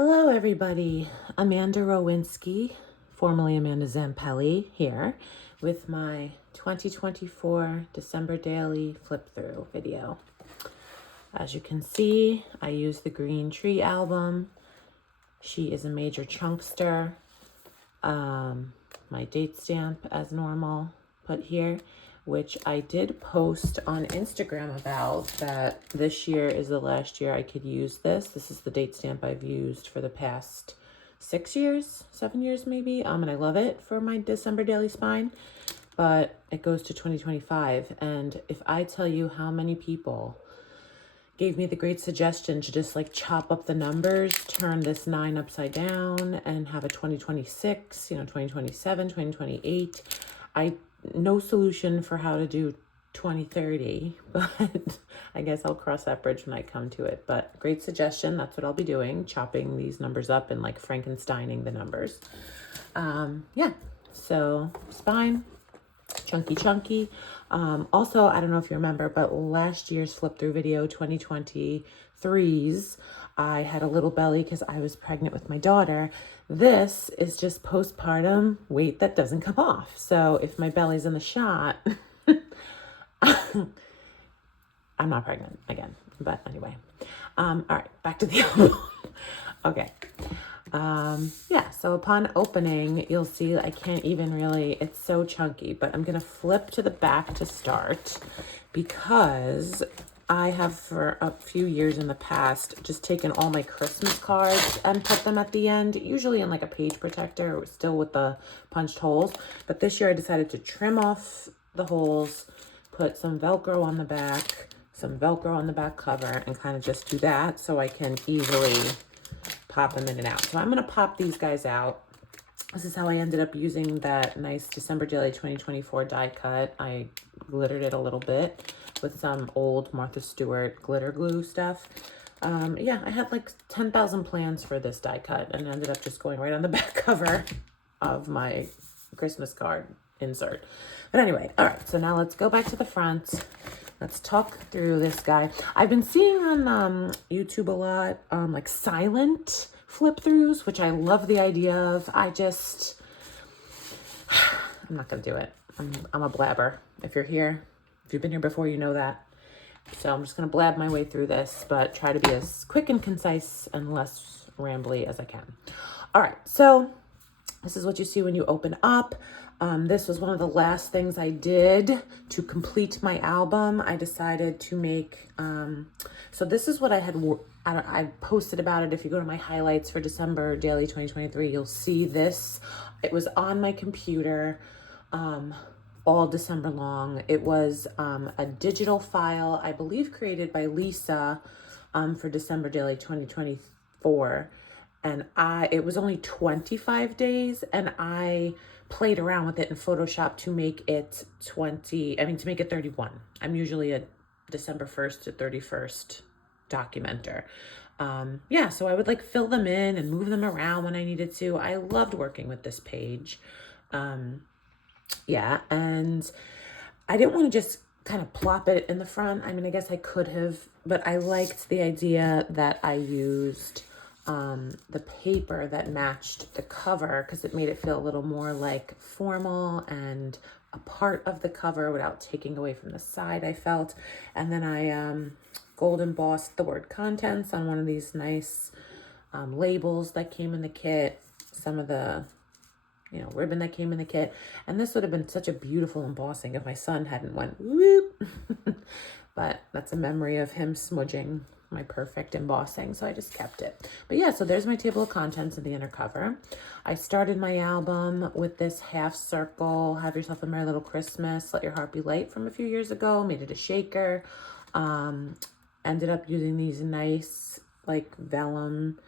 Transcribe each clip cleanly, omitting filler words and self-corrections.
Hello, everybody. Amanda Rowinski, formerly Amanda Zampelli, here with my 2024 December daily flip through video. As you can see, I use the Green Tree album. She is a major chunkster. My date stamp as normal put here, which I did post on Instagram about that this year is the last year I could use this. This is the date stamp I've used for the past 7 years maybe. And I love it for my December daily spine, but it goes to 2025. And if I tell you how many people gave me the great suggestion to just like chop up the numbers, turn this 9 upside down and have a 2026, 2027, 2028. No solution for how to do 2030, but I guess I'll cross that bridge when I come to it. But great suggestion. That's what I'll be doing, chopping these numbers up and like Frankensteining the numbers. Yeah, so spine, chunky. Also, I don't know if you remember, but last year's flip through video, 2023's, I had a little belly because I was pregnant with my daughter. This is just postpartum weight that doesn't come off. So if my belly's in the shot, I'm not pregnant again. But anyway, all right, back to the album. Okay. Yeah, so upon opening, you'll see I can't even really, it's so chunky, but I'm going to flip to the back to start because I have for a few years in the past just taken all my Christmas cards and put them at the end, usually in like a page protector, still with the punched holes. But this year I decided to trim off the holes, put some Velcro on the back, some Velcro on the back cover, and kind of just do that so I can easily pop them in and out. So I'm going to pop these guys out. This is how I ended up using that nice December Daily 2024 die cut. I glittered it a little bit with some old Martha Stewart glitter glue stuff. Yeah, I had like 10,000 plans for this die cut and ended up just going right on the back cover of my Christmas card insert. But anyway, all right, so now let's go back to the front. Let's talk through this guy. I've been seeing on YouTube a lot, like silent flip throughs, which I love the idea of. I'm not going to do it. I'm a blabber. If you're here, if you've been here before, you know that. So I'm just going to blab my way through this, but try to be as quick and concise and less rambly as I can. All right, so this is what you see when you open up. This was one of the last things I did to complete my album. I decided to make, so this is what I posted about it. If you go to my highlights for December Daily 2023, you'll see this. It was on my computer all December long. It was a digital file, I believe created by Lisa for December Daily 2024. And it was only 25 days, and I played around with it in Photoshop to make it 31. I'm usually a December 1st to 31st documenter. Yeah, so I would like fill them in and move them around when I needed to. I loved working with this page. Yeah, and I didn't want to just kind of plop it in the front. I mean, I guess I could have, but I liked the idea that I used the paper that matched the cover because it made it feel a little more like formal and a part of the cover without taking away from the side, I felt. And then I gold embossed the word contents on one of these nice labels that came in the kit, some of the ribbon that came in the kit. And this would have been such a beautiful embossing if my son hadn't went whoop. But that's a memory of him smudging my perfect embossing, so I just kept it. But yeah, so there's my table of contents in the inner cover. I started my album with this half circle, Have Yourself a Merry Little Christmas, Let Your Heart Be Light from a few years ago, made it a shaker. Ended up using these nice like vellum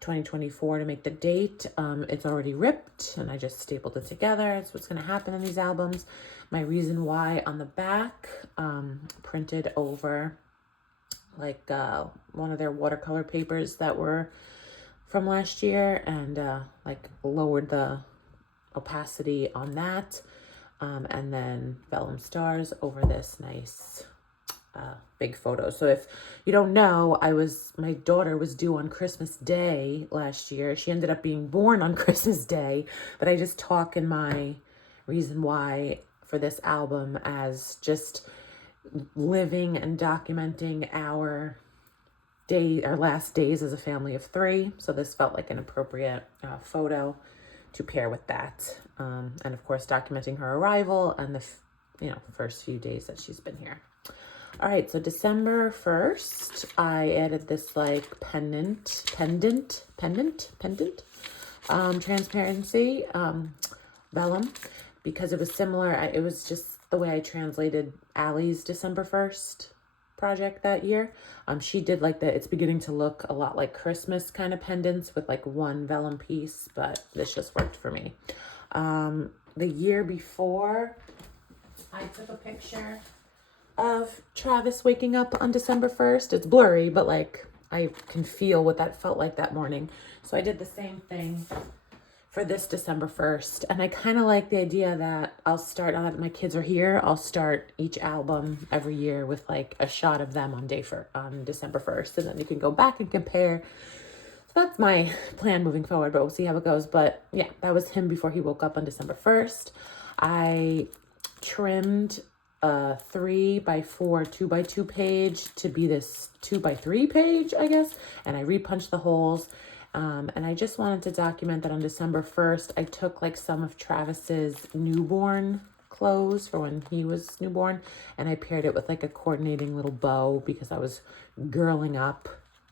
2024 to make the date. It's already ripped and I just stapled it together. That's what's going to happen in these albums. My reason why on the back, printed over like one of their watercolor papers that were from last year and like lowered the opacity on that. And then vellum stars over this nice big photos. So if you don't know, my daughter was due on Christmas Day last year. She ended up being born on Christmas Day, but I just talk in my reason why for this album as just living and documenting our last days as a family of 3. So this felt like an appropriate photo to pair with that. And of course, documenting her arrival and the first few days that she's been here. All right, so December 1st, I added this like pendant, transparency, vellum, because it was similar. It was just the way I translated Allie's December 1st project that year. She did like it's beginning to look a lot like Christmas kind of pendants with like one vellum piece, but this just worked for me. The year before, I took a picture of Travis waking up on December 1st. It's blurry, but like I can feel what that felt like that morning. So I did the same thing for this December 1st. And I kind of like the idea that I'll start, now that my kids are here, I'll start each album every year with like a shot of them on December 1st. And then you can go back and compare. So that's my plan moving forward, but we'll see how it goes. But yeah, that was him before he woke up on December 1st. I trimmed a 3x4 2x2 page to be this 2x3 page, I guess. And I repunched the holes. And I just wanted to document that on December 1st, I took like some of Travis's newborn clothes for when he was newborn. And I paired it with like a coordinating little bow because I was girling up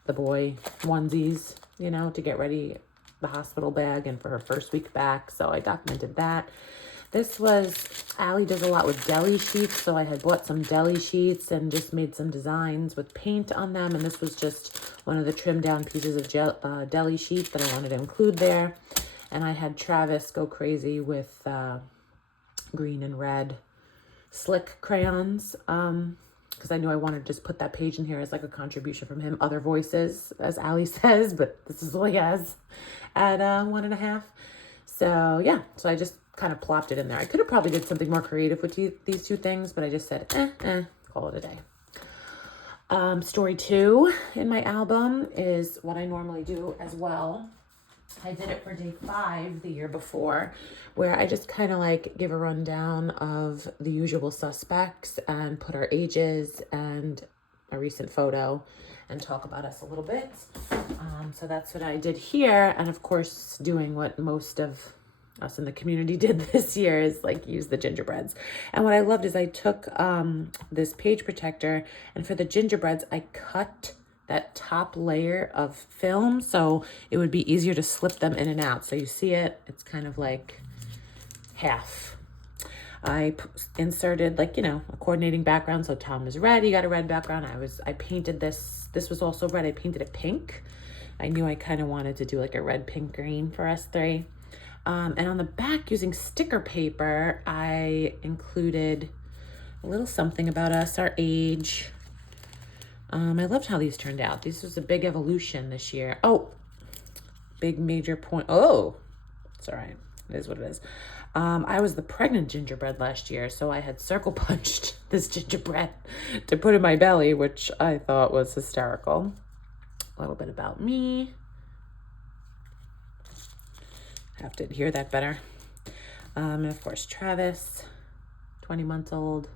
the boy onesies, to get ready the hospital bag and for her first week back. So I documented that. Allie does a lot with deli sheets, so I had bought some deli sheets and just made some designs with paint on them, and this was just one of the trimmed down pieces of deli sheet that I wanted to include there. And I had Travis go crazy with green and red slick crayons, because I knew I wanted to just put that page in here as like a contribution from him. Other voices, as Allie says, but this is all he has at 1.5. So yeah, so I just kind of plopped it in there. I could have probably did something more creative with these two things, but I just said, call it a day. Story 2 in my album is what I normally do as well. I did it for day 5 the year before, where I just kind of like give a rundown of the usual suspects and put our ages and a recent photo and talk about us a little bit. So that's what I did here. And of course, doing what most of us in the community did this year is like use the gingerbreads. And what I loved is I took this page protector, and for the gingerbreads, I cut that top layer of film so it would be easier to slip them in and out. So you see it's kind of like half. I inserted like, a coordinating background. So Tom is red, he got a red background. I painted this was also red. I painted it pink. I knew I kind of wanted to do like a red, pink, green for us 3. And on the back, using sticker paper, I included a little something about us, our age. I loved how these turned out. This was a big evolution this year. Oh, big major point. Oh, it's all right. It is what it is. I was the pregnant gingerbread last year, so I had circle punched this gingerbread to put in my belly, which I thought was hysterical. A little bit about me. Have to hear that better. And of course, Travis, 20 months old.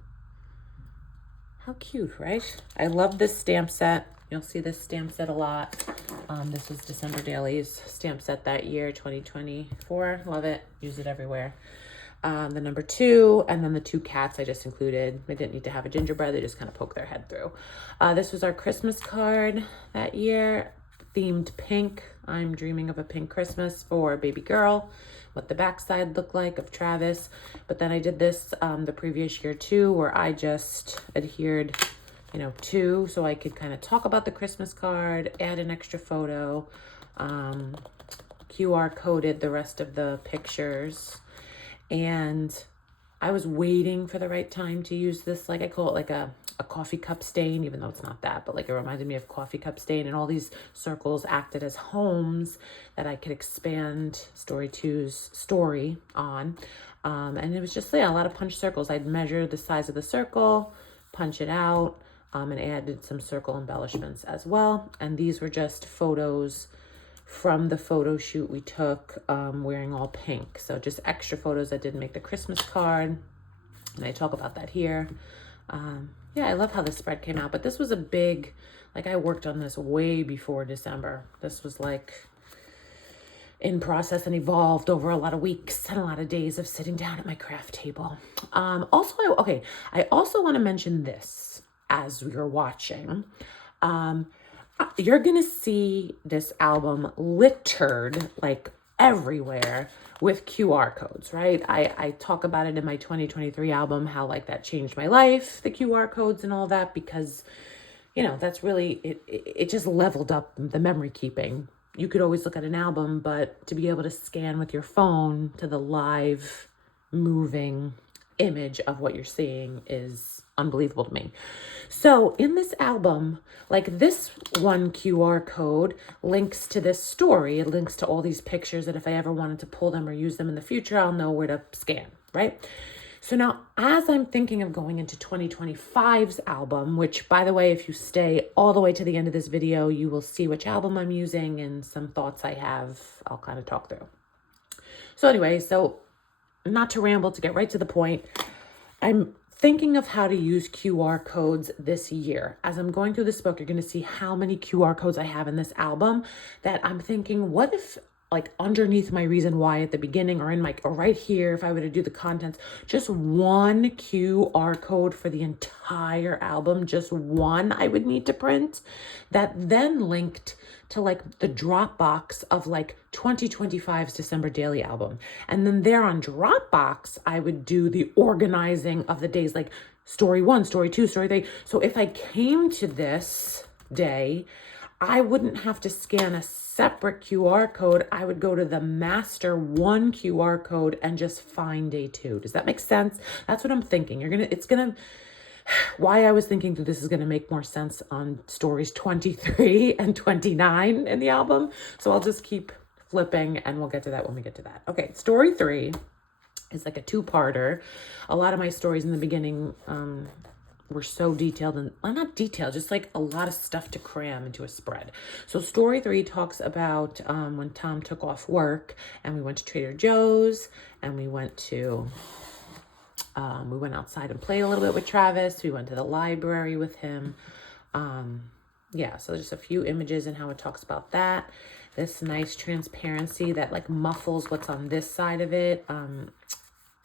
How cute, right? I love this stamp set. You'll see this stamp set a lot. This was December Dailies stamp set that year, 2024. Love it. Use it everywhere. The number 2, and then the 2 cats I just included. They didn't need to have a gingerbread. They just kind of poke their head through. This was our Christmas card that year. Themed pink. I'm dreaming of a pink Christmas for baby girl. What the backside looked like of Travis. But then I did this the previous year too, where I just adhered, 2, so I could kind of talk about the Christmas card, add an extra photo, QR coded the rest of the pictures. And I was waiting for the right time to use this. Like I call it like a coffee cup stain, even though it's not that, but like it reminded me of coffee cup stain, and all these circles acted as homes that I could expand story 2's story on. And it was just a lot of punch circles. I'd measure the size of the circle, punch it out, and added some circle embellishments as well. And these were just photos from the photo shoot we took, wearing all pink. So just extra photos that didn't make the Christmas card. And I talk about that here. Yeah, I love how this spread came out, but this was a big, like I worked on this way before December. This was like in process and evolved over a lot of weeks and a lot of days of sitting down at my craft table. I also want to mention this as you're watching. You're going to see this album littered like everywhere with QR codes, right? I talk about it in my 2023 album, how like that changed my life, the QR codes and all that, because, you know, that's really, it just leveled up the memory keeping. You could always look at an album, but to be able to scan with your phone to the live moving image of what you're seeing is unbelievable to me. So in this album, like this one QR code links to this story. It links to all these pictures that if I ever wanted to pull them or use them in the future, I'll know where to scan, right? So now as I'm thinking of going into 2025's album, which by the way, if you stay all the way to the end of this video, you will see which album I'm using and some thoughts I have, I'll kind of talk through. So anyway, so not to ramble, to get right to the point, I'm thinking of how to use QR codes this year. As I'm going through this book, you're going to see how many QR codes I have in this album that I'm thinking, what if like underneath my reason why at the beginning or in my, or right here, if I were to do the contents, just one QR code for the entire album, just one I would need to print, that then linked to like the Dropbox of like 2025's December Daily album. And then there on Dropbox, I would do the organizing of the days, like story 1, story 2, story 3. So if I came to this day, I wouldn't have to scan a separate QR code. I would go to the master one QR code and just find day 2. Does that make sense? That's what I'm thinking. Why I was thinking that this is going to make more sense on stories 23 and 29 in the album. So I'll just keep flipping and we'll get to that when we get to that. Okay, story 3 is like a 2-parter. A lot of my stories in the beginning, were so detailed and, well, not detailed, just like a lot of stuff to cram into a spread. So story 3 talks about when Tom took off work and we went to Trader Joe's and we went outside and played a little bit with Travis. We went to the library with him. Yeah, so just a few images and how it talks about that. This nice transparency that like muffles what's on this side of it.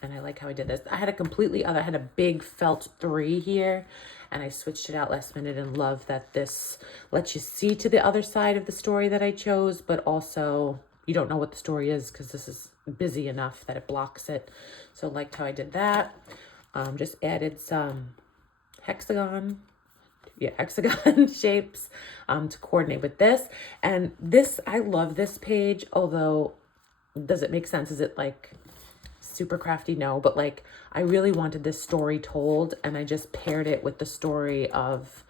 And I like how I did this. I had a big felt 3 here and I switched it out last minute and love that this lets you see to the other side of the story that I chose, but also you don't know what the story is because this is busy enough that it blocks it. So liked how I did that. Just added some hexagon shapes to coordinate with this. And this, I love this page, although does it make sense? Is it like super crafty? No, but like I really wanted this story told and I just paired it with the story of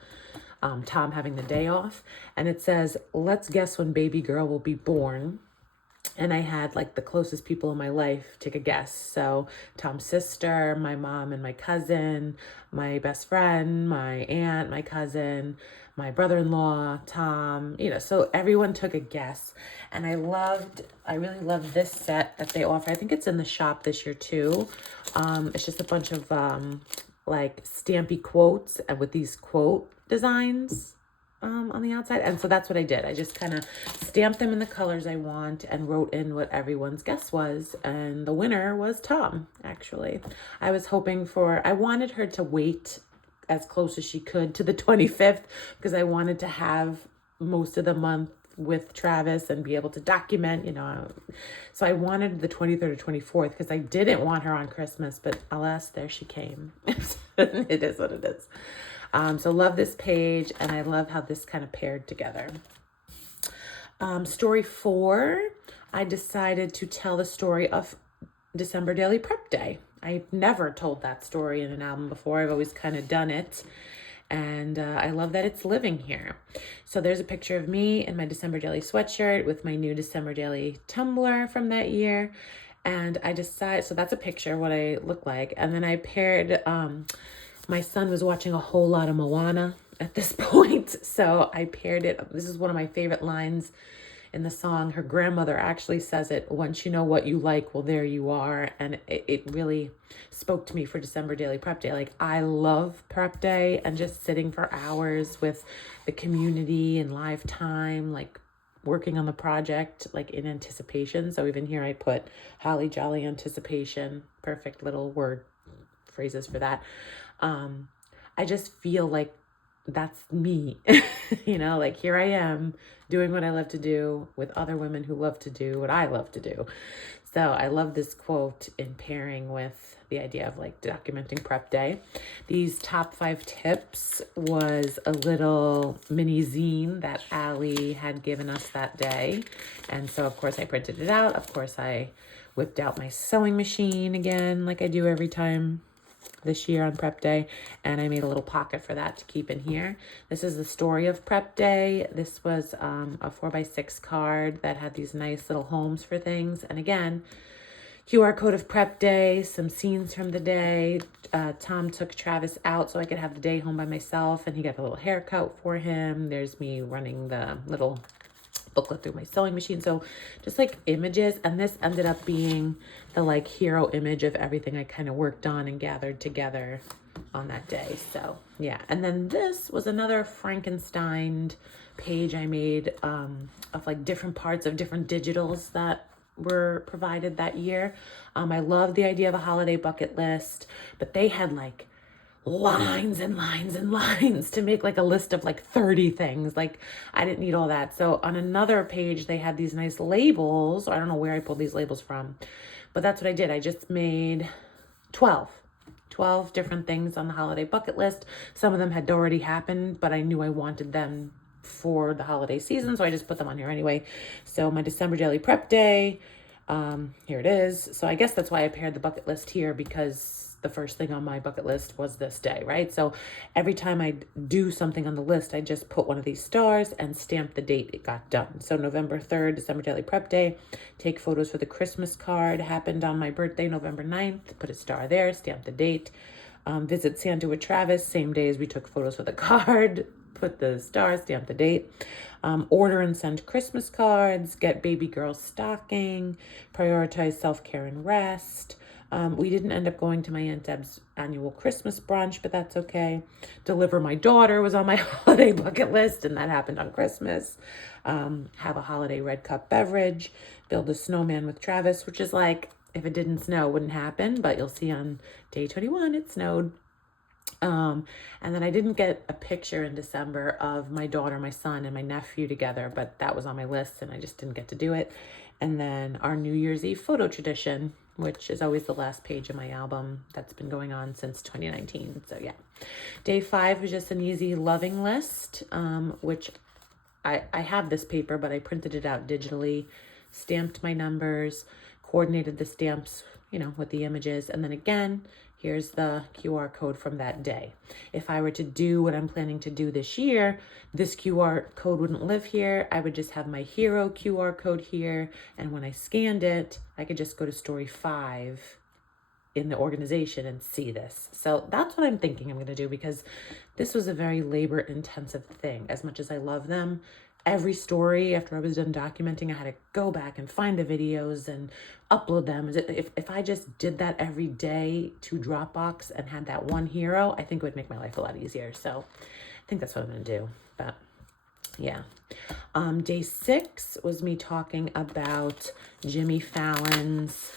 Tom having the day off. And it says, let's guess when baby girl will be born. And I had like the closest people in my life take a guess. So Tom's sister, my mom and my cousin, my best friend, my aunt, my cousin, my brother-in-law, Tom, so everyone took a guess. And I really loved this set that they offer. I think it's in the shop this year too. It's just a bunch of like stampy quotes and with these quote designs on the outside. And so that's what I did. I just kind of stamped them in the colors I want and wrote in what everyone's guess was. And the winner was Tom, actually. I wanted her to wait as close as she could to the 25th because I wanted to have most of the month with Travis and be able to document, So I wanted the 23rd or 24th because I didn't want her on Christmas, but alas, there she came. It is what it is. So love this page and I love how this kind of paired together. Story 4, I decided to tell the story of December Daily Prep Day. I've never told that story in an album before. I've always kind of done it. And I love that it's living here. So there's a picture of me in my December Daily sweatshirt with my new December Daily tumbler from that year. And I decided, so that's a picture, what I look like. And then I paired My son was watching a whole lot of Moana at this point, so I paired it. This is one of my favorite lines in the song. Her grandmother actually says it, once you know what you like, well, there you are. And it really spoke to me for December Daily Prep Day. Like, I love prep day and just sitting for hours with the community and live time, like working on the project, like in anticipation. So even here I put holly jolly anticipation, perfect little word phrases for that. I just feel like that's me, you know, like here I am doing what I love to do with other women who love to do what I love to do. So I love this quote in pairing with the idea of like documenting prep day. These top 5 tips was a little mini zine that Allie had given us that day. And so of course I printed it out. Of course I whipped out my sewing machine again, like I do every time this year on prep day, and I made a little pocket for that to keep in here. This is the story of prep day. This was a 4x6 card that had these nice little homes for things, and again, QR code of prep day, some scenes from the day. Tom took Travis out so I could have the day home by myself, and he got a little haircut for him. There's me running the little booklet through my sewing machine. So just like images, and this ended up being the like hero image of everything I kind of worked on and gathered together on that day. So yeah, and then this was another Frankenstein page I made of like different parts of different digitals that were provided that year. I love the idea of a holiday bucket list, but they had like lines and lines and lines to make like a list of like 30 things. Like I didn't need all that. So on another page, they had these nice labels. I don't know where I pulled these labels from, but that's what I did. I just made 12 different things on the holiday bucket list. Some of them had already happened, but I knew I wanted them for the holiday season, so I just put them on here anyway. So my December Daily Prep Day, here it is. So I guess that's why I paired the bucket list here, because the first thing on my bucket list was this day, right? So every time I do something on the list, I just put one of these stars and stamp the date it got done. So November 3rd, December Daily Prep Day, take photos for the Christmas card, happened on my birthday, November 9th, put a star there, stamp the date. Visit Santa with Travis, same day as we took photos for the card, put the star, stamp the date. Order and send Christmas cards, get baby girl stocking, prioritize self-care and rest. We didn't end up going to my Aunt Deb's annual Christmas brunch, but that's okay. Deliver my daughter was on my holiday bucket list, and that happened on Christmas. Have a holiday red cup beverage, build a snowman with Travis, which is like, if it didn't snow, it wouldn't happen, but you'll see on day 21, it snowed. And then I didn't get a picture in December of my daughter, my son, and my nephew together, but that was on my list and I just didn't get to do it. And then our New Year's Eve photo tradition, which is always the last page of my album that's been going on since 2019. So yeah, day 5 was just an easy loving list, which I have this paper, but I printed it out digitally, stamped my numbers, coordinated the stamps, you know, with the images. And then again, here's the QR code from that day. If I were to do what I'm planning to do this year, this QR code wouldn't live here. I would just have my hero QR code here. And when I scanned it, I could just go to story 5 in the organization and see this. So that's what I'm thinking I'm going to do, because this was a very labor intensive thing. As much as I love them, every story after I was done documenting, I had to go back and find the videos and upload them. If I just did that every day to Dropbox and had that one hero, I think it would make my life a lot easier. So I think that's what I'm going to do. But yeah. Day 6 was me talking about Jimmy Fallon's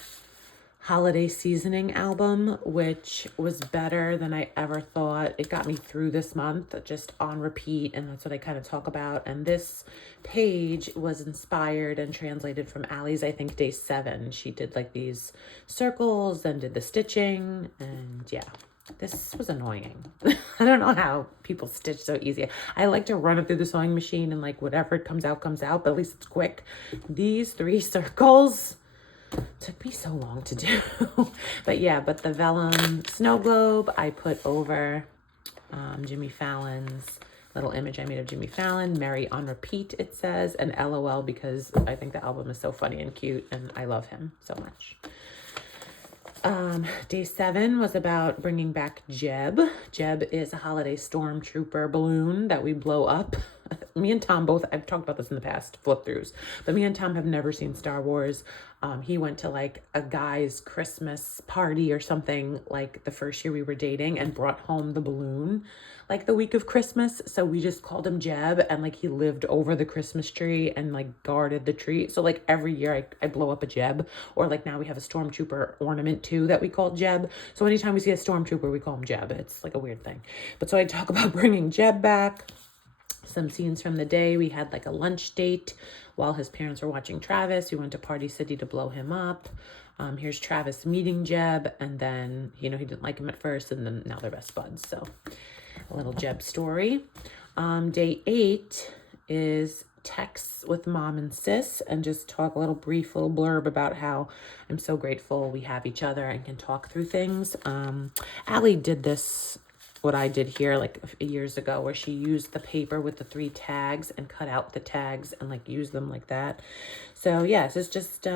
holiday seasoning album, which was better than I ever thought. It got me through this month just on repeat, and that's what I kind of talk about. And this page was inspired and translated from Allie's, I think, day 7. She did like these circles and did the stitching, and yeah, this was annoying. I don't know how people stitch so easy. I like to run it through the sewing machine and like whatever comes out, but at least it's quick. These 3 circles took me so long to do. But yeah, but the vellum snow globe I put over Jimmy Fallon's little image I made of Jimmy Fallon. Merry on repeat, it says, and LOL, because I think the album is so funny and cute and I love him so much. Day 7 was about bringing back Jeb. Jeb is a holiday stormtrooper balloon that we blow up. Me and Tom both, I've talked about this in the past, flip throughs, but me and Tom have never seen Star Wars. He went to like a guy's Christmas party or something like the first year we were dating and brought home the balloon like the week of Christmas. So we just called him Jeb, and like he lived over the Christmas tree and like guarded the tree. So like every year I blow up a Jeb, or like now we have a stormtrooper ornament too that we call Jeb. So anytime we see a stormtrooper, we call him Jeb. It's like a weird thing. But so I talk about bringing Jeb back. Some scenes from the day. We had like a lunch date while his parents were watching Travis. We went to Party City to blow him up. Here's Travis meeting Jeb, and then, he didn't like him at first, and then now they're best buds. So a little Jeb story. Day 8 is texts with mom and sis, and just talk a little blurb about how I'm so grateful we have each other and can talk through things. Allie did this, what I did here like years ago, where she used the paper with the 3 tags and cut out the tags and like use them like that. So yes, it's just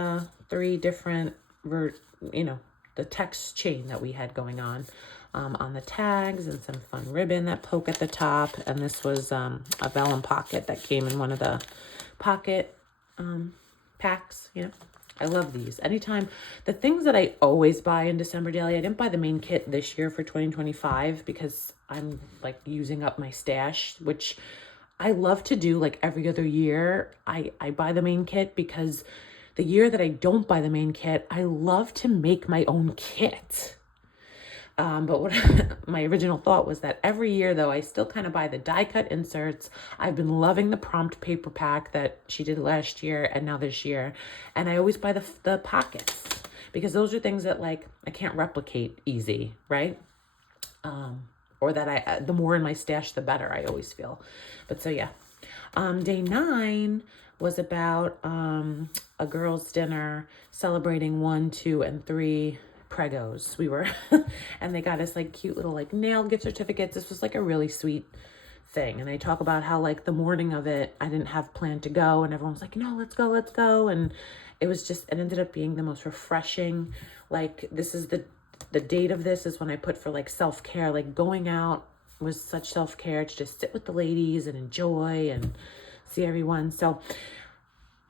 3 different the text chain that we had going on the tags, and some fun ribbon that poke at the top. And this was a vellum pocket that came in one of the pocket packs. I love these. Anytime, the things that I always buy in December Daily, I didn't buy the main kit this year for 2025 because I'm like using up my stash, which I love to do like every other year. I buy the main kit because the year that I don't buy the main kit, I love to make my own kit. But what my original thought was that every year, though, I still kind of buy the die cut inserts. I've been loving the prompt paper pack that she did last year and now this year. And I always buy the pockets because those are things that like I can't replicate easy, right? Or that the more in my stash, the better, I always feel. But so, yeah. Day 9 was about a girls' dinner celebrating 1, 2, and 3 pregos. We were, and they got us like cute little like nail gift certificates. This was like a really sweet thing. And I talk about how like the morning of it, I didn't have planned to go, and everyone was like, no, let's go. And it ended up being the most refreshing. Like, this is the date of this is when I put for like self-care, like going out was such self-care to just sit with the ladies and enjoy and see everyone. So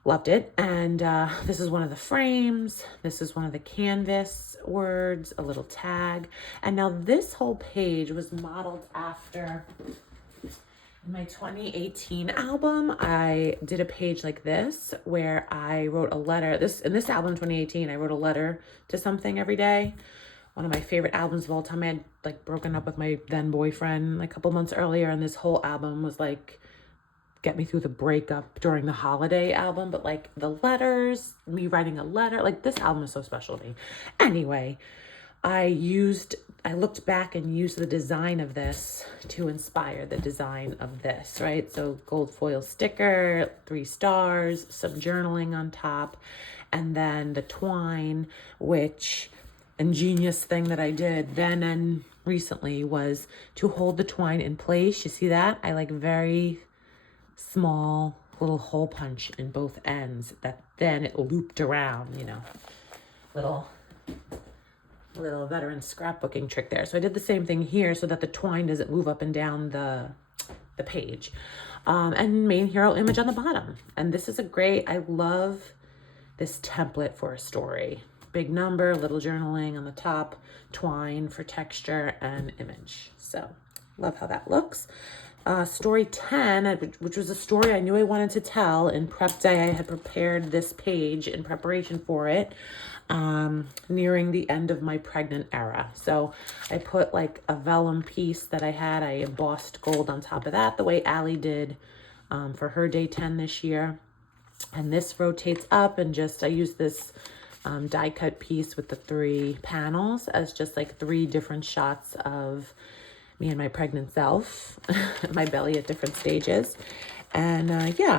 loved it. And this is one of the frames. This is one of the canvas words, a little tag. And now this whole page was modeled after my 2018 album. I did a page like this where I wrote a letter. In this album, 2018, I wrote a letter to something every day. One of my favorite albums of all time. I had like broken up with my then boyfriend like a couple months earlier, and this whole album was like get me through the breakup during the holiday album. But like the letters, me writing a letter, like this album is so special to me. Anyway, I looked back and used the design of this to inspire the design of this, right? So gold foil sticker, 3 stars, some journaling on top, and then the twine, which ingenious thing that I did then and recently was to hold the twine in place. You see that? I like very small little hole punch in both ends that then it looped around, little veteran scrapbooking trick there. So I did the same thing here so that the twine doesn't move up and down the page. And main hero image on the bottom. And this is I love this template for a story. Big number, little journaling on the top, twine for texture, and image. So love how that looks. Story 10, which was a story I knew I wanted to tell in prep day. I had prepared this page in preparation for it, nearing the end of my pregnant era. So I put like a vellum piece that I had. I embossed gold on top of that, the way Allie did for her day 10 this year. And this rotates up, and I use this die cut piece with the 3 panels as just like 3 different shots of me and my pregnant self, my belly at different stages. And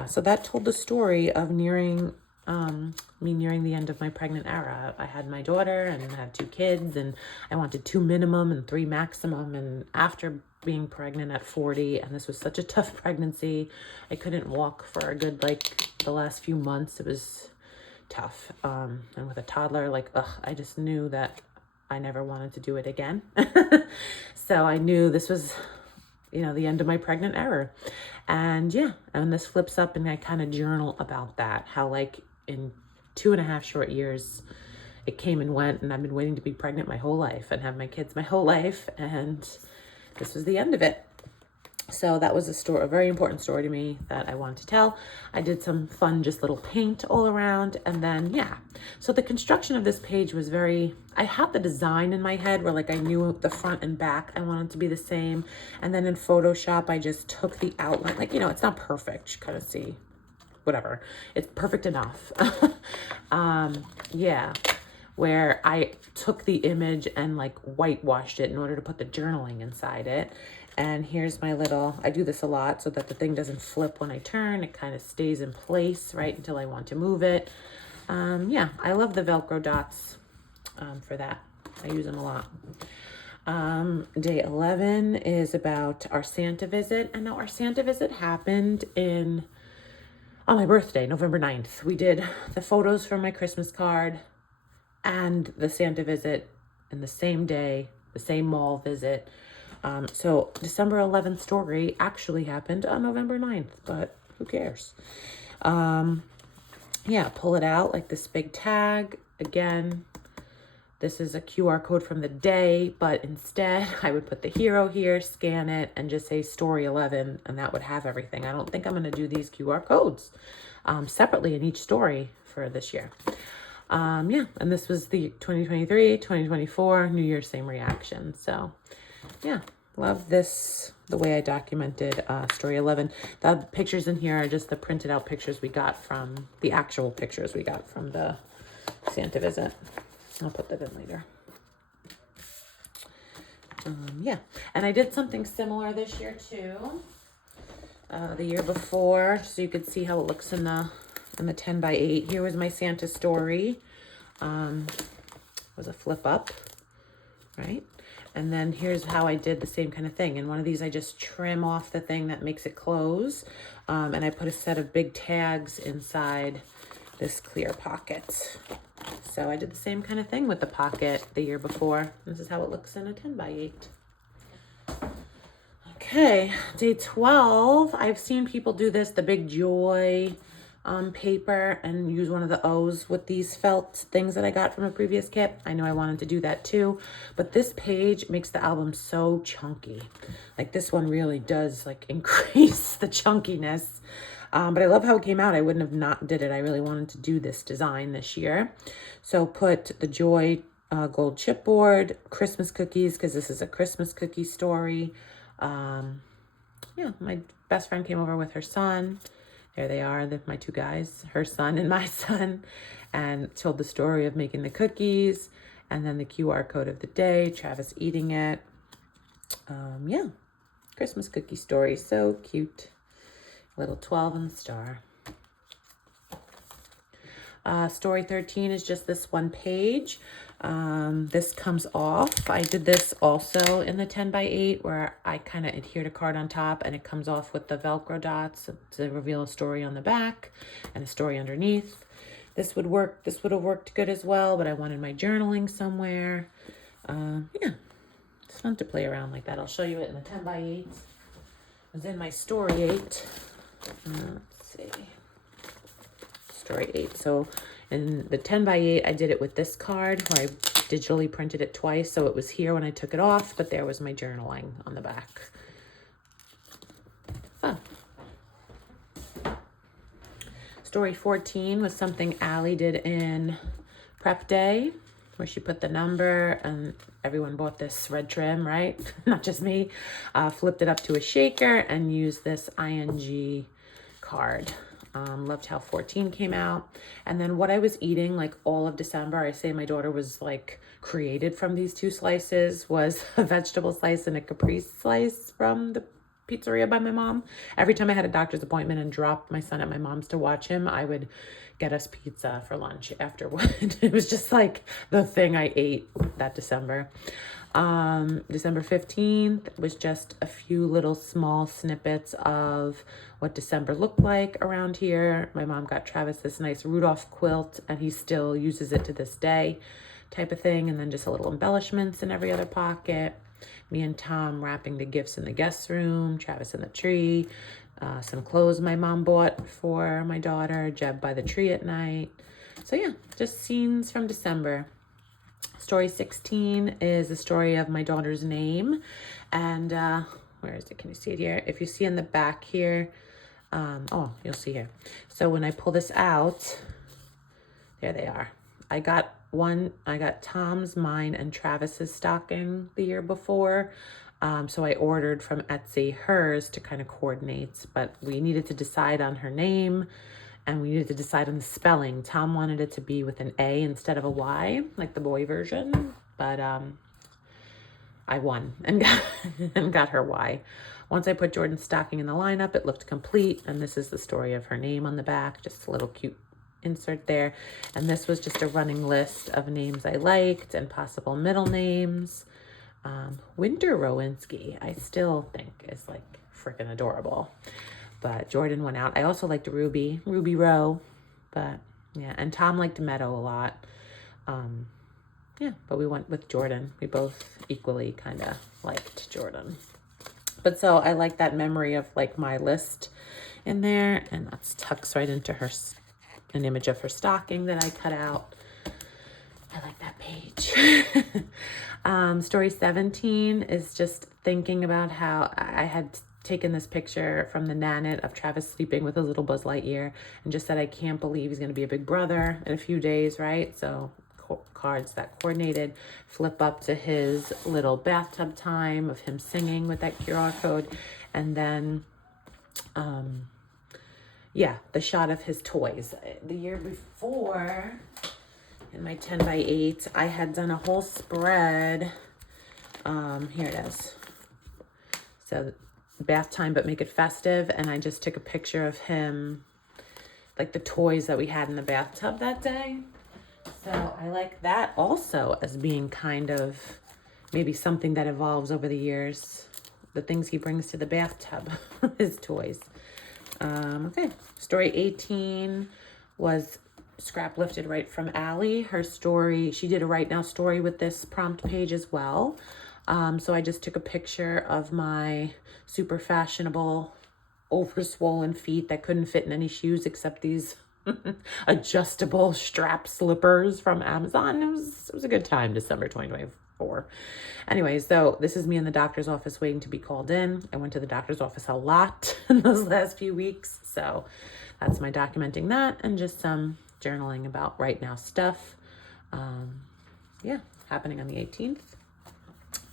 so that told the story of nearing the end of my pregnant era. I had my daughter and had 2 kids, and I wanted 2 minimum and 3 maximum. And after being pregnant at 40, and this was such a tough pregnancy, I couldn't walk for a good, the last few months. It was tough. And with a toddler, I just knew that I never wanted to do it again. So I knew this was, you know, the end of my pregnant era. And yeah, and this flips up and I kind of journal about that, how like in 2.5 short years, it came and went, and I've been waiting to be pregnant my whole life and have my kids my whole life, and this was the end of it. So that was a very important story to me that I wanted to tell. I did some fun, just little paint all around. And then, yeah. So the construction of this page was I had the design in my head where like I knew the front and back, I wanted to be the same. And then in Photoshop, I just took the outline. Like, you know, it's not perfect. You kind of see, whatever. It's perfect enough. Yeah. Where I took the image and like whitewashed it in order to put the journaling inside it. And here's my I do this a lot so that the thing doesn't flip when I turn. It kind of stays in place, right, until I want to move it. Yeah, I love the Velcro dots for that. I use them a lot. Day 11 is about our Santa visit. And now our Santa visit happened on my birthday, November 9th. We did the photos for my Christmas card and the Santa visit in the same day, the same mall visit. So December 11th story actually happened on November 9th, but who cares? Yeah, pull it out like this big tag. Again, this is a QR code from the day, but instead I would put the hero here, scan it, and just say story 11, and that would have everything. I don't think I'm going to do these QR codes separately in each story for this year. Yeah, and this was the 2023, 2024, New Year's, same reaction. So yeah, love this, the way I documented story 11. The pictures in here are just the printed out pictures we got from, the actual pictures we got from the Santa visit. I'll put that in later. Yeah, and I did something similar this year too. The year before, so you could see how it looks in the 10x8. Here was my Santa story. Was a flip up, right? And then here's how I did the same kind of thing. In one of these, I just trim off the thing that makes it close. And I put a set of big tags inside this clear pocket. So I did the same kind of thing with the pocket the year before. This is how it looks in a 10x8. Okay, day 12. I've seen people do this, the big joy paper, and use one of the O's with these felt things that I got from a previous kit. I know I wanted to do that too, but this page makes the album so chunky. Like this one really does like increase the chunkiness. But I love how it came out. I wouldn't have not did it. I really wanted to do this design this year. So put the Joy gold chipboard, Christmas cookies, because this is a Christmas cookie story. Yeah, my best friend came over with her son. There they are, my two guys, her son and my son, and told the story of making the cookies, and then the QR code of the day, Travis eating it. Yeah, Christmas cookie story, so cute. Little 12 and the star. Story 13 is just this one page. This comes off. I did this also in the 10x8 where I kind of adhered a card on top and it comes off with the Velcro dots to reveal a story on the back and a story underneath. This would work. This would have worked good as well, but I wanted my journaling somewhere. Yeah, it's fun to play around like that. I'll show you it in the 10x8. It was in my story 8. Let's see. Story 8. So in the 10x8, I did it with this card where I digitally printed it twice. So it was here when I took it off, but there was my journaling on the back. Fun. Story 14 was something Allie did in prep day, where she put the number and everyone bought this red trim, right? Not just me. Flipped it up to a shaker and used this ING card. Loved how 14 came out. And then what I was eating like all of December, I say my daughter was like created from these two slices, was a vegetable slice and a caprese slice from the pizzeria by my mom. Every time I had a doctor's appointment and dropped my son at my mom's to watch him, I would get us pizza for lunch afterward. It was just like the thing I ate that December. December 15th was just a few little small snippets of what December looked like around here. My mom got Travis this nice Rudolph quilt and he still uses it to this day. type of thing. And then just a little embellishments in every other pocket. Me and Tom wrapping the gifts in the guest room, Travis in the tree, some clothes my mom bought for my daughter, Jeb by the tree at night. So yeah, just scenes from December. Story 16 is the story of my daughter's name. And where is it? Can you see it here? If you see in the back here, oh, you'll see here. So when I pull this out, there they are. I got Tom's, mine, and Travis's stocking the year before. So I ordered from Etsy hers to kind of coordinate, but we needed to decide on her name and we needed to decide on the spelling. Tom wanted it to be with an A instead of a Y, like the boy version, but I won and got her Y. Once I put Jordan's stocking in the lineup, it looked complete, and this is the story of her name on the back, just a little cute insert there. And this was just a running list of names I liked and possible middle names. Winter Rowinski, I still think is like freaking adorable. But Jordan went out. I also liked Ruby Row. But yeah, and Tom liked Meadow a lot. Yeah, but we went with Jordan. We both equally kind of liked Jordan. But so I like that memory of like my list in there. And that's tucks right into an image of her stocking that I cut out. I like that page. Story 17 is just thinking about how I had taken this picture from the Nanit of Travis sleeping with his little Buzz Lightyear and just said, I can't believe he's going to be a big brother in a few days, right? So cards that coordinated, flip up to his little bathtub time of him singing with that QR code. And then, yeah, the shot of his toys. The year before, in my 10 by 8, I had done a whole spread. Here it is. So bath time, but make it festive. And I just took a picture of him, like the toys that we had in the bathtub that day. So I like that also as being kind of maybe something that evolves over the years. The things he brings to the bathtub, his toys. Okay, story 18 was scrap lifted right from Allie. Her story, she did a Right Now story with this prompt page as well. So I just took a picture of my super fashionable overswollen feet that couldn't fit in any shoes except these adjustable strap slippers from Amazon. It was a good time, December 2024. Anyway, so this is me in the doctor's office waiting to be called in. I went to the doctor's office a lot in those last few weeks. So that's my documenting that and just some journaling about right now stuff. Yeah, happening on the 18th.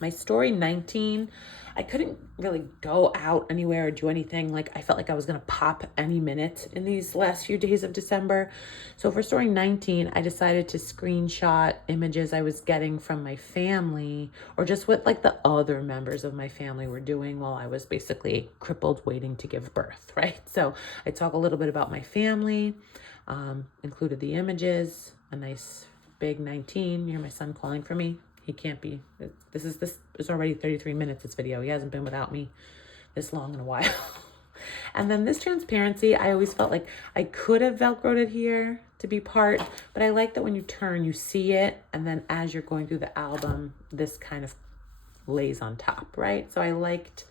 My story 19, I couldn't really go out anywhere or do anything. Like I felt like I was going to pop any minute in these last few days of December. So for story 19, I decided to screenshot images I was getting from my family or just what like the other members of my family were doing while I was basically crippled waiting to give birth, right? So I talk a little bit about my family, included the images, a nice big 19. You're my son calling for me. He can't be, this is already 33 minutes, this video. He hasn't been without me this long in a while. And then this transparency, I always felt like I could have Velcroed it here to be part, but I like that when you turn, you see it. And then as you're going through the album, this kind of lays on top, right? So I liked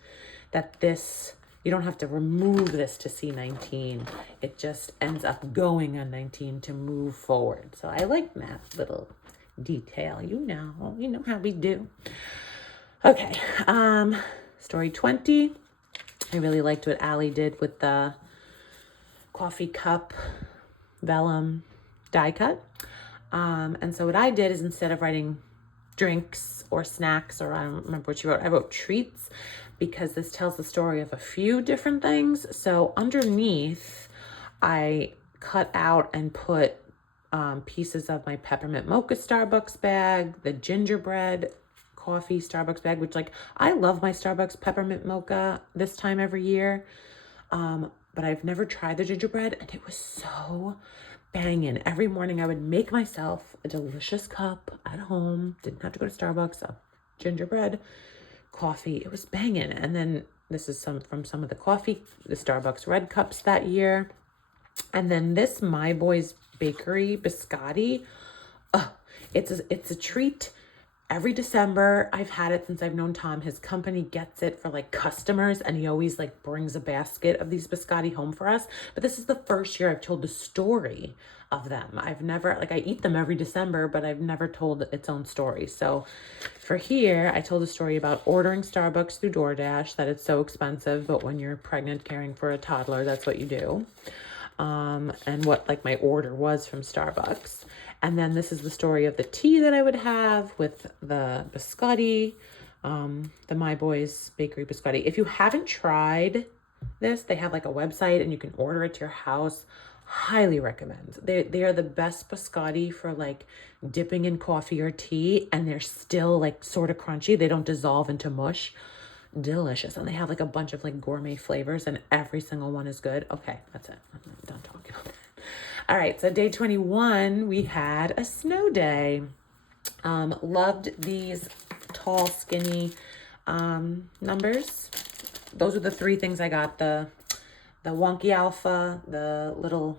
that this, you don't have to remove this to see 19. It just ends up going on 19 to move forward. So I like that little detail. You know how we do. Okay, story 20. I really liked what Allie did with the coffee cup vellum die cut. And so what I did is instead of writing drinks or snacks, or I don't remember what she wrote, I wrote treats, because this tells the story of a few different things. So underneath, I cut out and put pieces of my peppermint mocha Starbucks bag, the gingerbread coffee Starbucks bag, which like I love my Starbucks peppermint mocha this time every year. But I've never tried the gingerbread and it was so banging. Every morning I would make myself a delicious cup at home. Didn't have to go to Starbucks, a gingerbread coffee. It was banging. And then this is from some of the Starbucks red cups that year. And then this My Boy's Bakery biscotti, it's a treat. Every December, I've had it since I've known Tom. His company gets it for like customers, and he always like brings a basket of these biscotti home for us. But this is the first year I've told the story of them. I've never, like, I eat them every December, but I've never told its own story. So for here, I told a story about ordering Starbucks through DoorDash, that it's so expensive, but when you're pregnant caring for a toddler, that's what you do. And what like my order was from Starbucks. And then this is the story of the tea that I would have with the biscotti, the My Boys Bakery biscotti. If you haven't tried this, they have like a website and you can order it to your house. Highly recommend. They are the best biscotti for like dipping in coffee or tea, and they're still like sort of crunchy. They don't dissolve into mush. Delicious. And they have like a bunch of like gourmet flavors, and every single one is good. Okay, that's it. I'm done talking about that. All right, so day 21, we had a snow day. Loved these tall, skinny numbers. Those are the three things I got. The wonky alpha, the little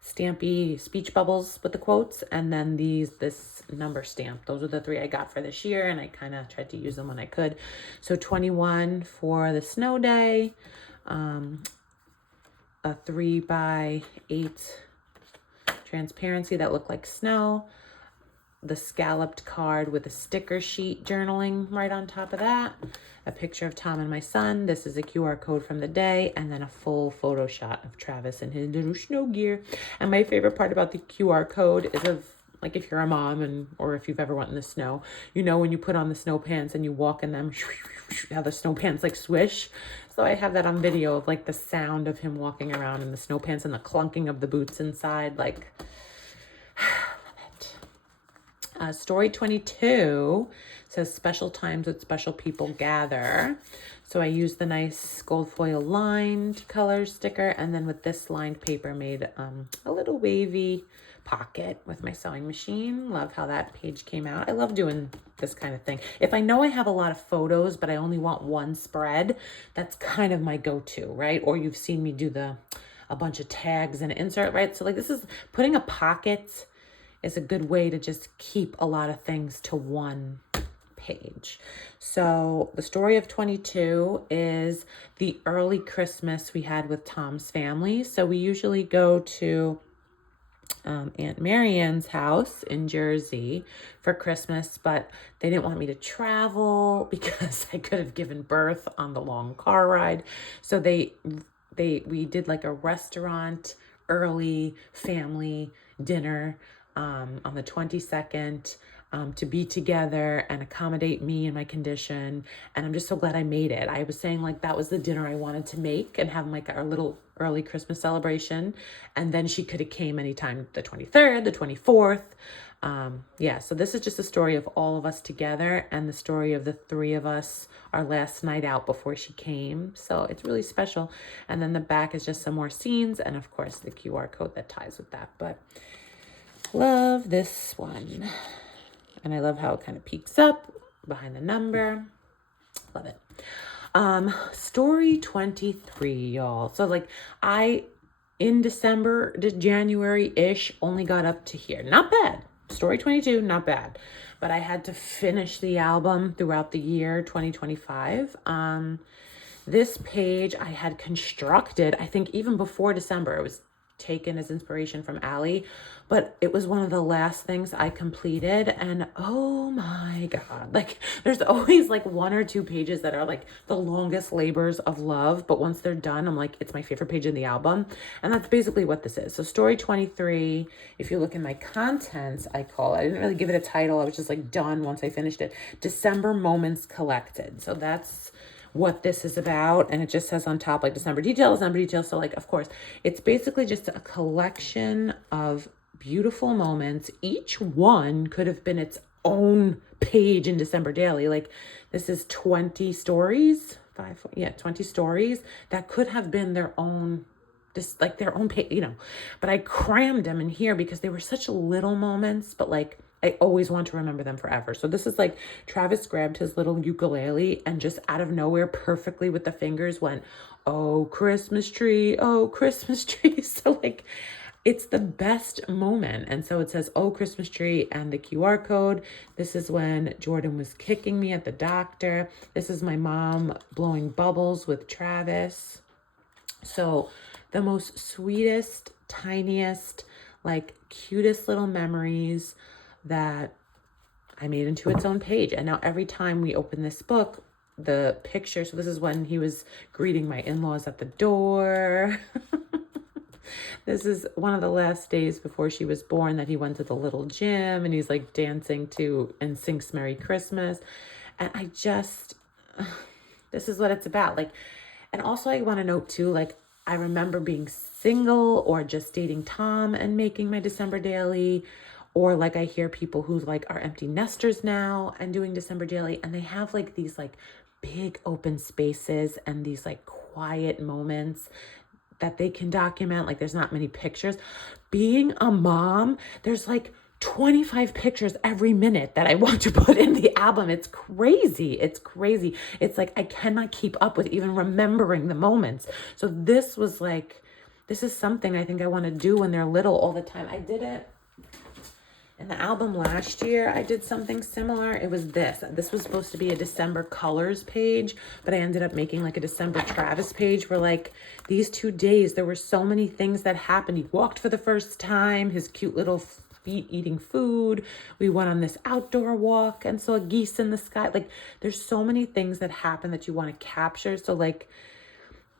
stampy speech bubbles with the quotes, and then this number stamp. Those are the three I got for this year, and I kind of tried to use them when I could. So 21 for the snow day, a 3x8 transparency that looked like snow, the scalloped card with a sticker sheet journaling right on top of that, a picture of Tom and my son. This is a QR code from the day, and then a full photo shot of Travis in his little snow gear. And my favorite part about the QR code is of like if you're a mom or if you've ever went in the snow, you know, when you put on the snow pants and you walk in them, how the snow pants like swish. So I have that on video of like the sound of him walking around in the snow pants and the clunking of the boots inside. Like, story 22 says special times with special people gather. So I used the nice gold foil lined color sticker, and then with this lined paper made a little wavy pocket with my sewing machine. Love how that page came out. I love doing this kind of thing. If I know I have a lot of photos, but I only want one spread, that's kind of my go-to, right? Or you've seen me do a bunch of tags and insert, right? So like this is putting a pocket is a good way to just keep a lot of things to one page. So the story of 22 is the early Christmas we had with Tom's family. So we usually go to Aunt Marianne's house in Jersey for Christmas, but they didn't want me to travel because I could have given birth on the long car ride. So we did like a restaurant early family dinner on the 22nd to be together and accommodate me and my condition. And I'm just so glad I made it. I was saying like that was the dinner I wanted to make and have like our little early Christmas celebration. And then she could have came anytime, the 23rd, the 24th. Yeah, so this is just a story of all of us together and the story of the three of us, our last night out before she came. So it's really special. And then the back is just some more scenes and of course the QR code that ties with that. But love this one. And I love how it kind of peeks up behind the number. Love it. Story 23, y'all. So like in December to January-ish, only got up to here. Not bad. Story 22, not bad. But I had to finish the album throughout the year 2025. This page I had constructed, I think even before December. It was taken as inspiration from Allie, but it was one of the last things I completed, and oh my god, like there's always like one or two pages that are like the longest labors of love, but once they're done I'm like, it's my favorite page in the album. And that's basically what this is. So story 23, if you look in my contents, I didn't really give it a title. I was just like done once I finished it. December Moments Collected. So that's what this is about, and it just says on top like December details. So like, of course, it's basically just a collection of beautiful moments. Each one could have been its own page in December Daily. Like this is 20 stories, 20 stories that could have been their own, just like their own page, but I crammed them in here because they were such little moments, but like I always want to remember them forever. So this is like Travis grabbed his little ukulele and just out of nowhere perfectly with the fingers went, "Oh, Christmas tree, oh, Christmas tree." So like it's the best moment. And so it says, oh, Christmas tree, and the QR code. This is when Jordan was kicking me at the doctor. This is my mom blowing bubbles with Travis. So the most sweetest, tiniest, like cutest little memories that I made into its own page. And now every time we open this book, the picture, so this is when he was greeting my in-laws at the door. This is one of the last days before she was born that he went to the little gym and he's like dancing to NSYNC's Merry Christmas. And I just, this is what it's about. Like, and also I want to note too, like, I remember being single or just dating Tom and making my December daily. Or like I hear people who like are empty nesters now and doing December daily, and they have like these like big open spaces and these like quiet moments that they can document. Like there's not many pictures. Being a mom, there's like 25 pictures every minute that I want to put in the album. It's crazy. It's crazy. It's like I cannot keep up with even remembering the moments. So this was like, this is something I think I want to do when they're little all the time. I did it in the album last year. I did something similar. It was this. This was supposed to be a December colors page, but I ended up making like a December Travis page where like these 2 days, there were so many things that happened. He walked for the first time, his cute little feet eating food. We went on this outdoor walk and saw geese in the sky. Like there's so many things that happen that you want to capture. So like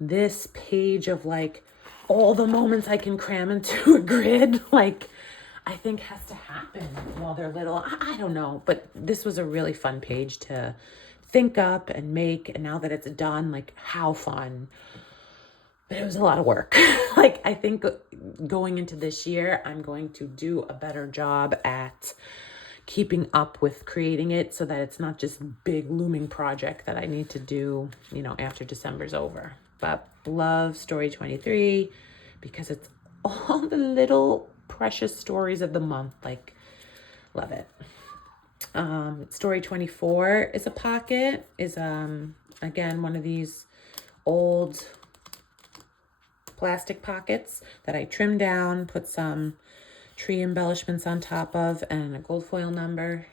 this page of like all the moments I can cram into a grid, like I think has to happen while they're little. I don't know, but this was a really fun page to think up and make. And now that it's done, like how fun. But it was a lot of work. Like I think going into this year, I'm going to do a better job at keeping up with creating it so that it's not just a big looming project that I need to do, you know, after December's over. But love Story 23 because it's all the little precious stories of the month. Like, love it. Story 24 is a pocket, is again one of these old plastic pockets that I trimmed down, put some tree embellishments on top of, and a gold foil number.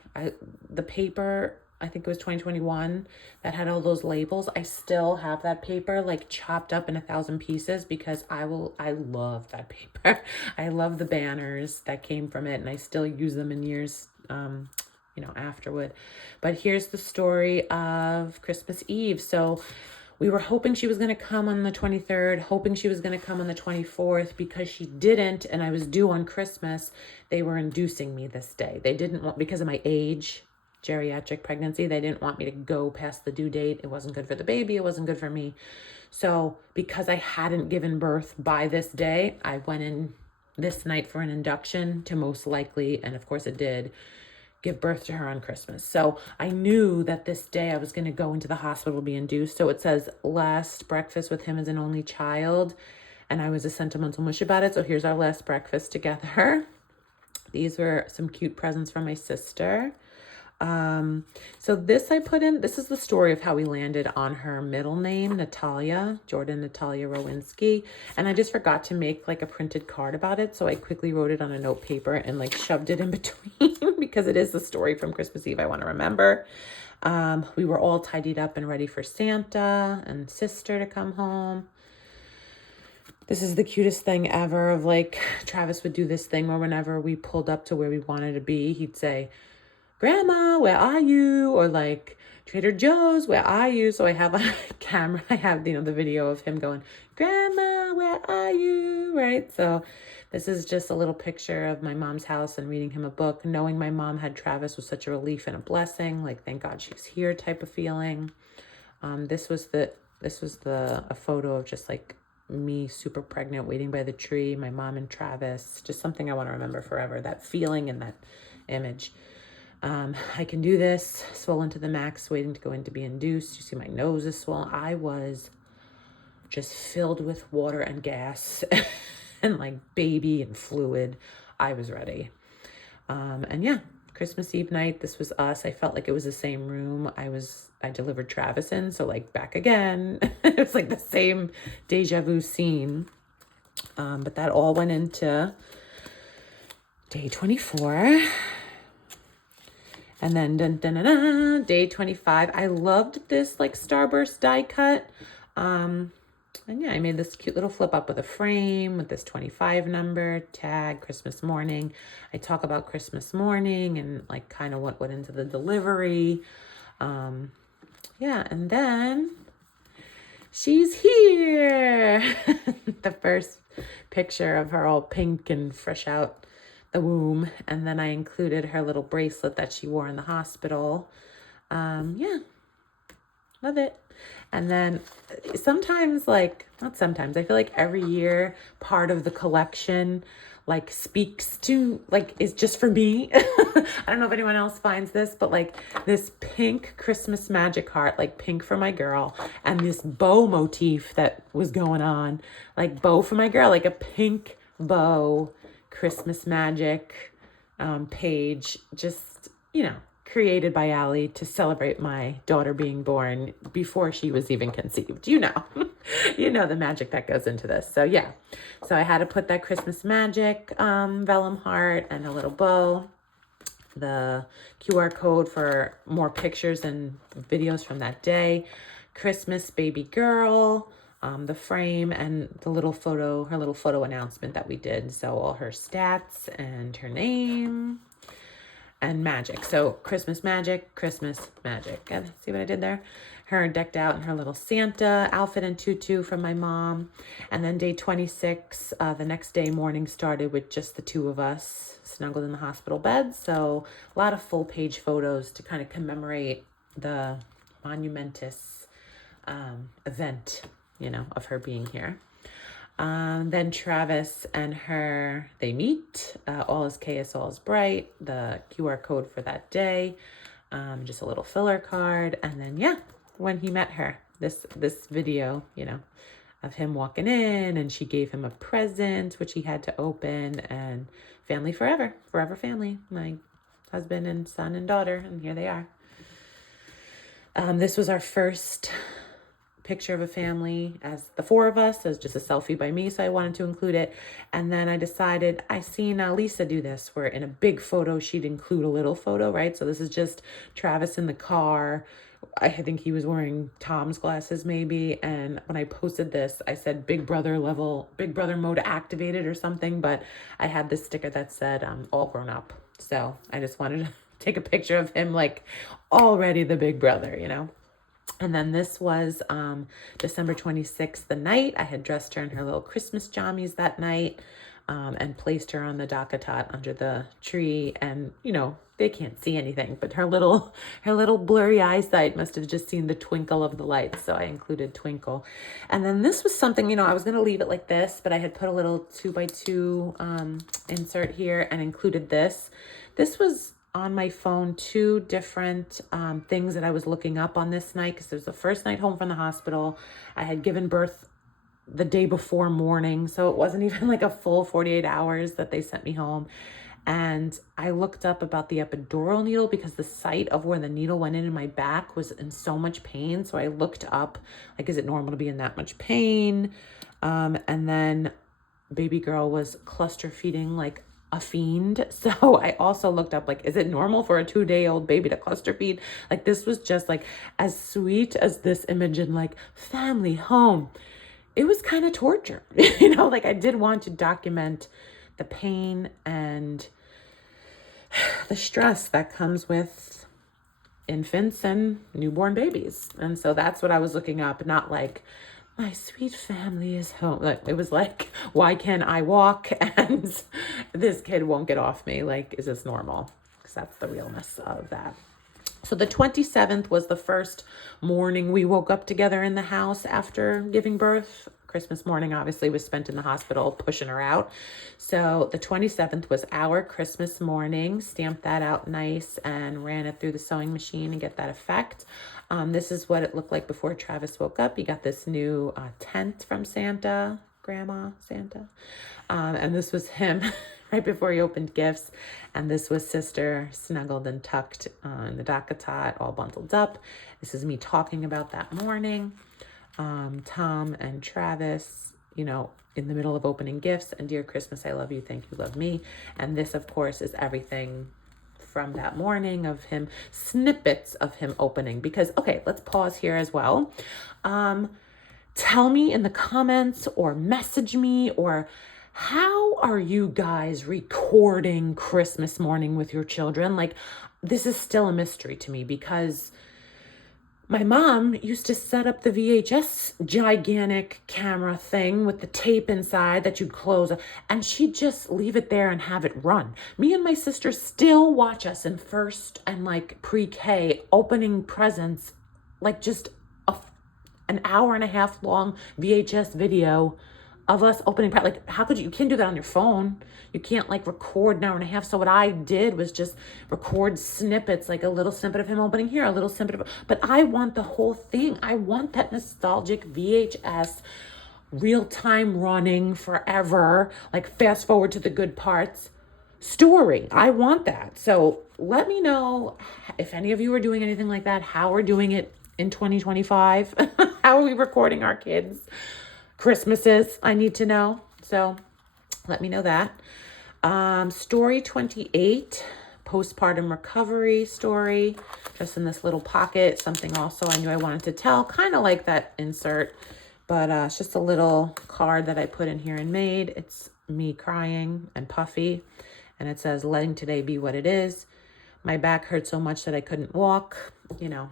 The paper, I think it was 2021, that had all those labels. I still have that paper like chopped up in 1,000 pieces because I love that paper. I love the banners that came from it, and I still use them in years, you know, afterward. But here's the story of Christmas Eve. So we were hoping she was going to come on the 23rd, hoping she was going to come on the 24th. Because she didn't, and I was due on Christmas, they were inducing me this day. They didn't want, because of my age, geriatric pregnancy, they didn't want me to go past the due date. It wasn't good for the baby. It wasn't good for me. So because I hadn't given birth by this day, I went in this night for an induction to most likely, and of course it did, give birth to her on Christmas. So I knew that this day I was going to go into the hospital, be induced. So it says last breakfast with him as an only child. And I was a sentimental mush about it. So here's our last breakfast together. These were some cute presents from my sister. So this I put in, this is the story of how we landed on her middle name, Natalia, Jordan Natalia Rowinski. And I just forgot to make like a printed card about it. So I quickly wrote it on a note paper and like shoved it in between because it is the story from Christmas Eve I want to remember. We were all tidied up and ready for Santa and sister to come home. This is the cutest thing ever of like, Travis would do this thing where whenever we pulled up to where we wanted to be, he'd say, Grandma, where are you? Or like, Trader Joe's, where are you? So I have on camera, I have, you know, the video of him going, Grandma, where are you? Right? So this is just a little picture of my mom's house and reading him a book. Knowing my mom had Travis was such a relief and a blessing. Like, thank God she's here type of feeling. This was a photo of just like me super pregnant, waiting by the tree, my mom and Travis, just something I want to remember forever, that feeling and that image. I can do this, swollen to the max, waiting to go in to be induced. You see my nose is swollen. I was just filled with water and gas and like baby and fluid. I was ready. And yeah, Christmas Eve night, this was us. I felt like it was the same room I delivered Travis in. So like back again, it was like the same deja vu scene. But that all went into day 24. And then day 25. I loved this like Starburst die cut. And yeah, I made this cute little flip up with a frame with this 25 number, tag, Christmas morning. I talk about Christmas morning and like kind of what went into the delivery. Yeah, and then she's here. The first picture of her all pink and fresh out the womb. And then I included her little bracelet that she wore in the hospital. Yeah, love it. And then sometimes, like, not sometimes, I feel like every year part of the collection like speaks to, like, is just for me. I don't know if anyone else finds this, but like this pink Christmas magic heart, like pink for my girl, and this bow motif that was going on, like bow for my girl, like a pink bow Christmas magic page, just, you know, created by Allie to celebrate my daughter being born before she was even conceived. You know, you know the magic that goes into this. So yeah, so I had to put that Christmas magic vellum heart and a little bow, the QR code for more pictures and videos from that day, Christmas baby girl, the frame, and the little photo, her little photo announcement that we did. So all her stats and her name and magic. So Christmas magic. And see what I did there? Her decked out in her little Santa outfit and tutu from my mom. And then day 26, the next day morning started with just the two of us snuggled in the hospital bed. So a lot of full page photos to kind of commemorate the monumentous event, you know, of her being here. Then Travis and her, they meet. All is chaos, all is bright. The QR code for that day. Just a little filler card. And then, yeah, when he met her, this video, you know, of him walking in, and she gave him a present, which he had to open, and family forever family. My husband and son and daughter, and here they are. This was our first picture of a family as the four of us, as just a selfie by me, so I wanted to include it. And then I decided, I seen Lisa do this, where in a big photo she'd include a little photo, right? So this is just Travis in the car. I think he was wearing Tom's glasses maybe, and when I posted this I said Big Brother mode activated or something, but I had this sticker that said all grown up. So I just wanted to take a picture of him like already the big brother, you know. And then this was December 26th, the night. I had dressed her in her little Christmas jammies that night and placed her on the DockATot under the tree. And, you know, they can't see anything, but her little blurry eyesight must have just seen the twinkle of the lights. So I included twinkle. And then this was something, you know, I was going to leave it like this, but I had put a little 2x2 insert here and included this. This was on my phone, two different things that I was looking up on this night, because it was the first night home from the hospital. I had given birth the day before morning, so it wasn't even like a full 48 hours that they sent me home. And I looked up about the epidural needle because the site of where the needle went in my back was in so much pain. So I looked up, like, is it normal to be in that much pain? And then baby girl was cluster feeding like a fiend. So I also looked up, like, is it normal for a 2-day-old baby to cluster feed? Like, this was just like, as sweet as this image and like family home, it was kind of torture. You know, like I did want to document the pain and the stress that comes with infants and newborn babies. And so that's what I was looking up, not like my sweet family is home. Like, it was like, why can't I walk and this kid won't get off me? Like, is this normal? Because that's the realness of that. So the 27th was the first morning we woke up together in the house after giving birth. Christmas morning obviously was spent in the hospital pushing her out. So the 27th was our Christmas morning. Stamped that out nice and ran it through the sewing machine and get that effect. This is what it looked like before Travis woke up. He got this new tent from Santa, Grandma Santa. And this was him right before he opened gifts. And this was sister snuggled and tucked in the DockATot, all bundled up. This is me talking about that morning. Tom and Travis you know, in the middle of opening gifts. And Dear Christmas, I love you. Thank you, love me. And this, of course, is everything from that morning of him, snippets of him opening. Because, okay, let's pause here as well. Tell me in the comments or message me, or how are you guys recording Christmas morning with your children? Like, this is still a mystery to me, because my mom used to set up the VHS gigantic camera thing with the tape inside that you'd close, and she'd just leave it there and have it run. Me and my sister still watch us in first and like pre-K opening presents, like just an hour and a half long VHS video of us opening, like, how could you can't do that on your phone. You can't like record an hour and a half. So what I did was just record snippets, like a little snippet of him opening here, a little snippet of, but I want the whole thing. I want that nostalgic VHS, real time running forever, like fast forward to the good parts story. I want that. So let me know if any of you are doing anything like that, how we're doing it in 2025. How are we recording our kids' Christmases? I need to know. So let me know that. Story 28, postpartum recovery story, just in this little pocket. Something also I knew I wanted to tell, kind of like that insert, but it's just a little card that I put in here and made. It's me crying and puffy, and it says, letting today be what it is. My back hurt so much that I couldn't walk. You know,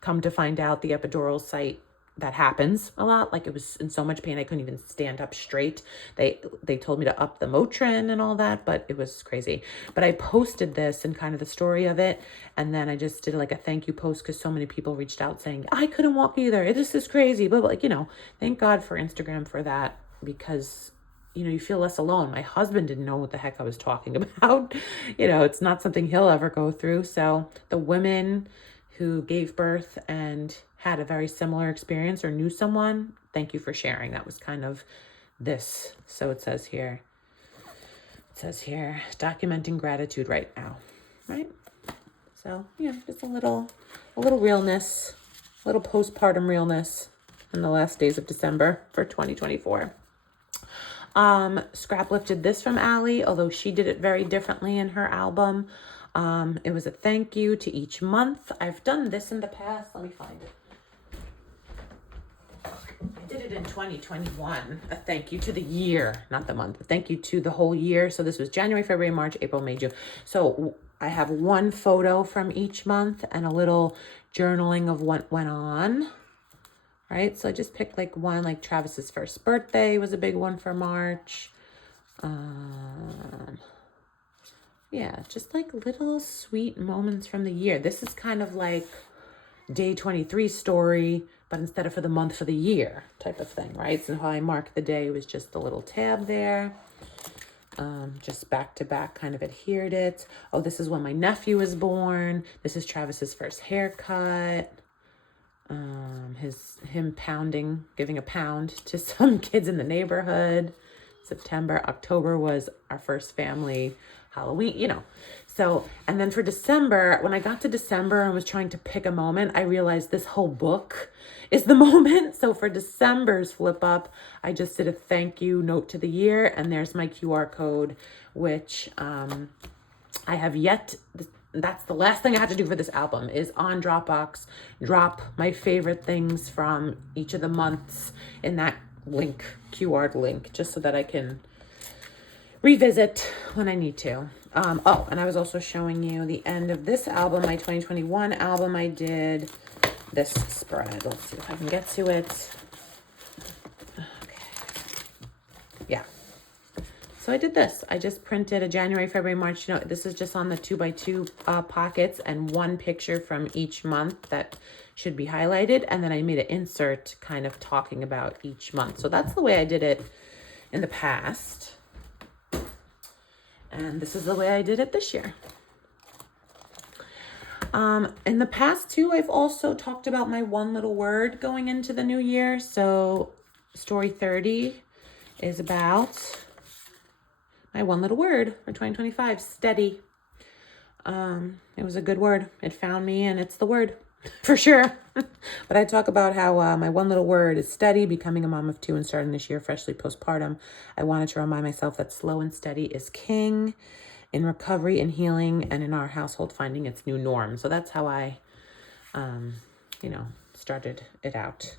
come to find out, the epidural site, that happens a lot. Like, it was in so much pain I couldn't even stand up straight. They told me to up the Motrin and all that, but it was crazy. But I posted this and kind of the story of it, and then I just did like a thank you post, because so many people reached out saying, I couldn't walk either, this is crazy, but like, you know, thank God for Instagram for that, because you know, you feel less alone. My husband didn't know what the heck I was talking about. You know, it's not something he'll ever go through. So the women who gave birth and had a very similar experience or knew someone, thank you for sharing. That was kind of this. So it says here, documenting gratitude right now, right? So yeah, just a little realness, a little postpartum realness in the last days of December for 2024. Scrap lifted this from Allie, although she did it very differently in her album. It was a thank you to each month. I've done this in the past. Let me find it. I did it in 2021. A thank you to the year, not the month, but thank you to the whole year. So this was January, February, March, April, May, June. So I have one photo from each month and a little journaling of what went on. Right? So I just picked like one, like Travis's first birthday was a big one for March. Yeah, just like little sweet moments from the year. This is kind of like day 23 story, but instead of for the month, for the year type of thing, right? So how I marked the day was just a little tab there. Just back to back kind of adhered it. Oh, this is when my nephew was born. This is Travis's first haircut. Him pounding, giving a pound to some kids in the neighborhood. September, October was our first family Halloween, you know. So, and then for December, when I got to December and was trying to pick a moment, I realized this whole book is the moment. So for December's flip up, I just did a thank you note to the year, and there's my QR code, which I have yet. That's the last thing I have to do for this album, is on Dropbox, drop my favorite things from each of the months in that link, QR link, just so that I can revisit when I need to. Oh, and I was also showing you the end of this album, my 2021 album. I did this spread. Let's see if I can get to it. Okay. Yeah. So I did this. I just printed a January, February, March. You know, this is just on the 2x2 pockets, and one picture from each month that should be highlighted. And then I made an insert kind of talking about each month. So that's the way I did it in the past. And this is the way I did it this year. In the past too, I've also talked about my one little word going into the new year. So story 30 is about my one little word for 2025, steady. It was a good word. It found me, and it's the word. for sure. But I talk about how my one little word is steady, becoming a mom of 2 and starting this year freshly postpartum. I wanted to remind myself that slow and steady is king in recovery and healing, and in our household finding its new norm. So that's how I, started it out.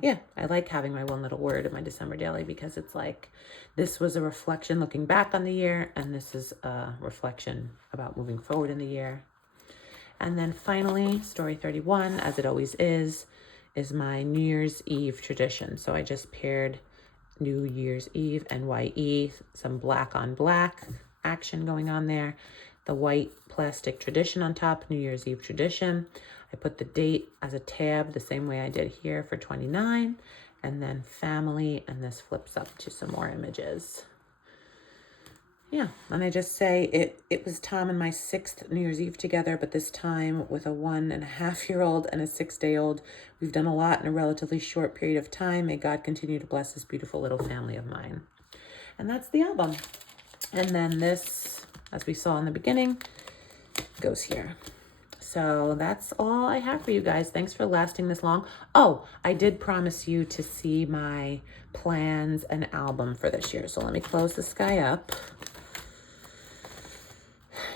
Yeah, I like having my one little word in my December daily because it's like this was a reflection looking back on the year, and this is a reflection about moving forward in the year. And then finally, story 31, as it always is my New Year's Eve tradition. So I just paired New Year's Eve, NYE, some black on black action going on there. The white plastic tradition on top, New Year's Eve tradition. I put the date as a tab the same way I did here for 29, and then family, and this flips up to some more images. Yeah, and I just say it was Tom and my 6th New Year's Eve together, but this time with a 1.5-year-old and a 6-day-old. We've done a lot in a relatively short period of time. May God continue to bless this beautiful little family of mine. And that's the album. And then this, as we saw in the beginning, goes here. So that's all I have for you guys. Thanks for lasting this long. Oh, I did promise you to see my plans and album for this year. So let me close this guy up.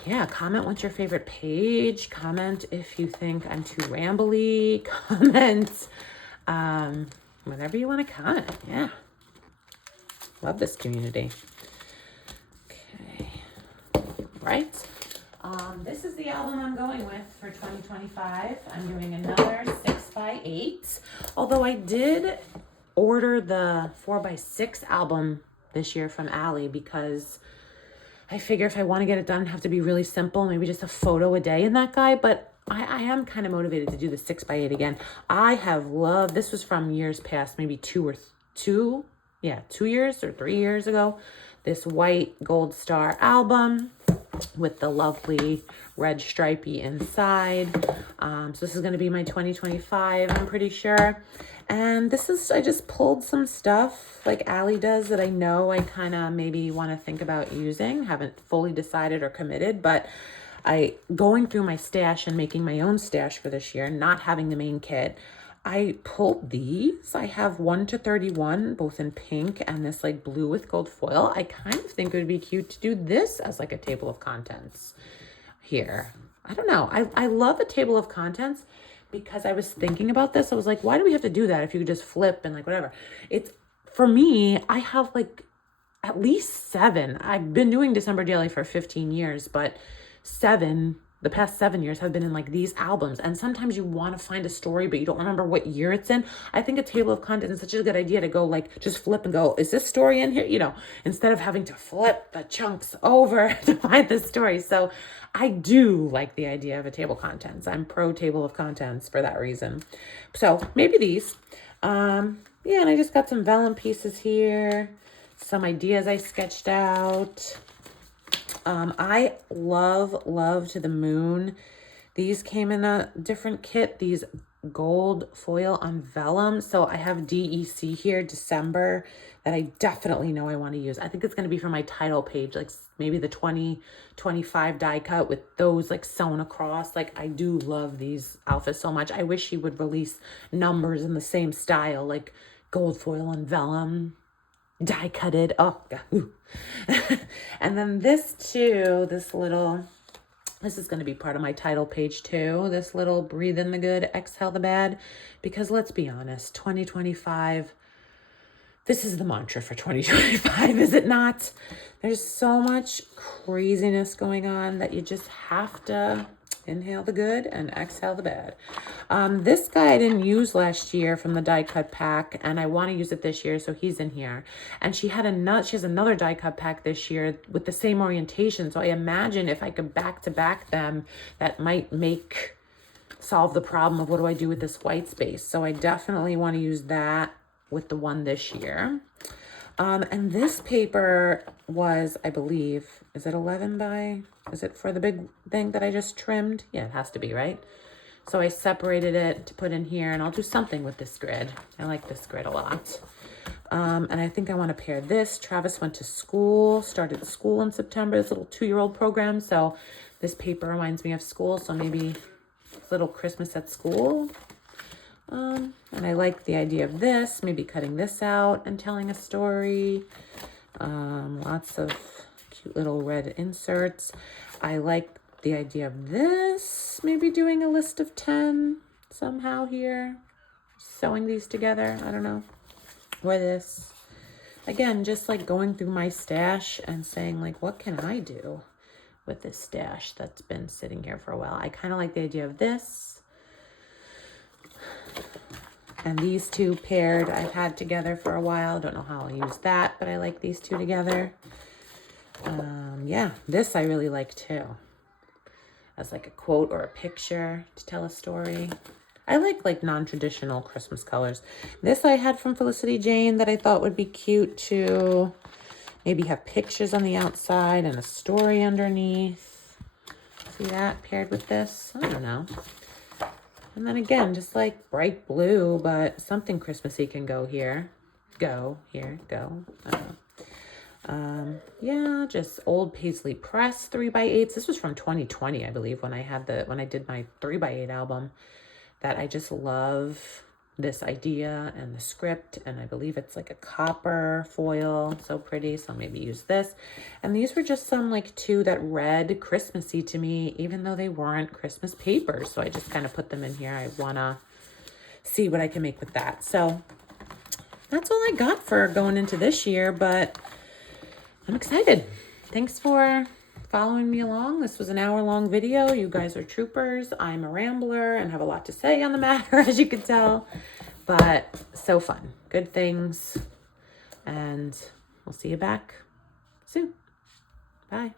Yeah, comment what's your favorite page. Comment if you think I'm too rambly. Comment whatever you want to comment. Yeah. Love this community. Okay. Right. This is the album I'm going with for 2025. I'm doing another 6x8. Although I did order the 4x6 album this year from Allie because I figure if I want to get it done, I have to be really simple, maybe just a photo a day in that guy. But I am kind of motivated to do the 6x8 again. I have loved, this was from years past, maybe 2 years or 3 years ago, this white gold star album with the lovely red stripey inside. So this is going to be my 2025, I'm pretty sure. And this is, I just pulled some stuff like Allie does that I know I kind of maybe want to think about using. Haven't fully decided or committed, but going through my stash and making my own stash for this year, not having the main kit, I pulled these. I have 1 to 31, both in pink and this like blue with gold foil. I kind of think it would be cute to do this as like a table of contents here. I don't know. I love a table of contents because I was thinking about this. I was like, why do we have to do that if you could just flip and like whatever? It's, for me, I have like at least 7. I've been doing December Daily for 15 years, but the past 7 years have been in like these albums. And sometimes you want to find a story, but you don't remember what year it's in. I think a table of contents is such a good idea to go like, just flip and go, is this story in here? You know, instead of having to flip the chunks over to find the story. So I do like the idea of a table of contents. I'm pro table of contents for that reason. So maybe these. Yeah, and I just got some vellum pieces here. Some ideas I sketched out. I love to the moon. These came in a different kit, these gold foil on vellum. So I have DEC here, December, that I definitely know I want to use. I think it's going to be for my title page, like maybe the 2025 die cut with those like sewn across. Like I do love these outfits so much. I wish he would release numbers in the same style, like gold foil on vellum, die cutted. Oh, God. And then this too, this is going to be part of my title page too. This little breathe in the good, exhale the bad, because let's be honest, 2025, this is the mantra for 2025, is it not? There's so much craziness going on that you just have to inhale the good and exhale the bad. This guy I didn't use last year from the die cut pack, and I want to use it this year, so he's in here. And she has another die cut pack this year with the same orientation. So I imagine if I could back to back them, that might solve the problem of what do I do with this white space. So I definitely want to use that with the one this year. And this paper was, I believe, is it 11 by, is it for the big thing that I just trimmed? Yeah, it has to be, right? So I separated it to put in here, and I'll do something with this grid. I like this grid a lot. And I think I want to pair this. Travis went to school, started school in September, this little 2-year-old program. So this paper reminds me of school. So maybe little Christmas at school. And I like the idea of this, maybe cutting this out and telling a story. Lots of cute little red inserts. I like the idea of this, maybe doing a list of 10 somehow here. Sewing these together, I don't know. Or this. Again, just like going through my stash and saying like, what can I do with this stash that's been sitting here for a while? I kind of like the idea of this. And these two paired, I've had together for a while. Don't know how I'll use that, but I like these two together. Yeah, this I really like too. As like a quote or a picture to tell a story. I like non-traditional Christmas colors. This I had from Felicity Jane that I thought would be cute to maybe have pictures on the outside and a story underneath. See that paired with this? I don't know. And then again, just like bright blue, but something Christmassy can go here. Go. I don't know. Yeah, just old Paisley Press 3x8s. This was from 2020, I believe, when I did my 3x8 album. That I just love this idea and the script, and I believe it's like a copper foil, so pretty, so maybe use this. And these were just some like two that read Christmassy to me, even though they weren't Christmas papers, so I just kind of put them in here. I want to see what I can make with that. So that's all I got for going into this year, but I'm excited. Thanks for following me along. This was an hour-long video. You guys are troopers. I'm a rambler and have a lot to say on the matter, as you can tell, but so fun. Good things, and we'll see you back soon. Bye.